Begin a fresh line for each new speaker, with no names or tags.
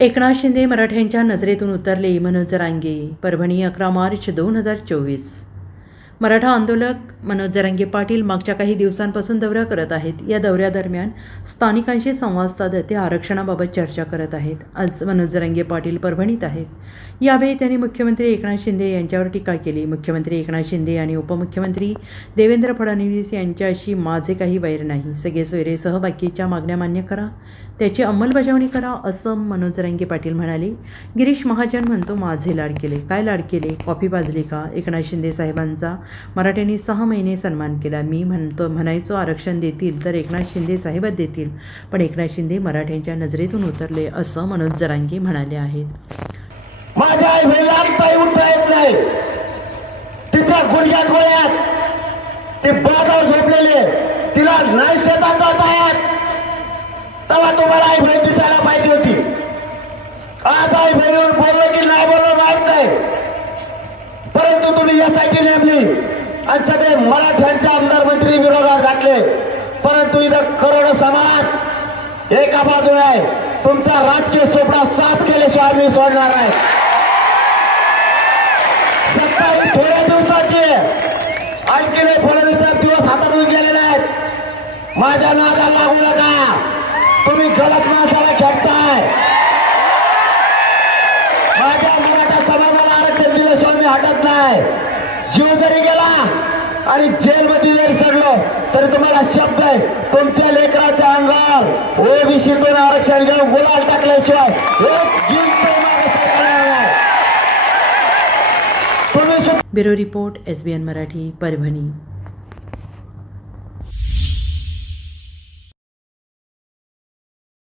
एकनाथ शिंदे मराठ्यांच्या नजरेतून उतरले मनोज जरांगे परभणी अकरा मार्च दोन हजार चोवीस. मराठा आंदोलक मनोज जरांगे पाटील मागच्या काही दिवसांपासून दौरा करत आहेत. या दौऱ्यादरम्यान स्थानिकांशी संवाद साधत ते आरक्षणाबाबत चर्चा करत आहेत. आज मनोज जरांगे पाटील परभणीत आहेत. यावेळी त्यांनी मुख्यमंत्री एकनाथ शिंदे यांच्यावर टीका केली. मुख्यमंत्री एकनाथ शिंदे आणि उपमुख्यमंत्री देवेंद्र फडणवीस यांच्याशी माझे काही वैर नाही. सगळे सोयरेसह बाकीच्या मागण्या मान्य करा. त्याची अंमलबजावणी करा असं मनोज जरांगे पाटील म्हणाले. गिरीश महाजन म्हणतो माझे लाड केले. काय लाड केले? कॉफी भाजली का? एकनाथ शिंदे साहेबांचा मराठ्यांनी सहा महिने सन्मान केला. मी म्हणतो म्हणायचो आरक्षण देतील तर एकनाथ शिंदे साहेबच देतील. पण एकनाथ शिंदे मराठ्यांच्या नजरेतून उतरले असं मनोज जरांगे म्हणाले आहेत.
माझ्या आई पाय उठता येत नाही. तिच्या गुडघ्या गोळ्यात ते बाजार झोपलेले. तिला नाही शेतात जात येत. तेव्हा तुम्हाला आई बहीण दिसायला पाहिजे होती. आज आई बहिणीवर बोललो की नाही बोललो माहीत नाही. परंतु तुम्ही एस आय टी नेमली आणि सगळे मराठ्यांचे आमदार मंत्री विरोधात घातले. परंतु इथं करोड समाज एका बाजूला आहे. तुमचा राजकीय सोपडा साफ केल्याशिवाय मी सोडणार नाही. सत्ता ही थोड्या दिवसाची आहे. फडणवीस दिवस हातातून गेलेले आहेत. माझ्या नादा लागू नका. तुम्ही गलत माणसाला हटत नाही. जीव जरी गेला आणि जेलमध्ये जरी सडलो तरी तुम्हाला शब्द आहे तुमच्या लेकराच्या अंगावर ओबीसीतून आरक्षण घेऊन गुलाल टाकल्याशिवाय एक
bureau report S B N Marathi Parbhani.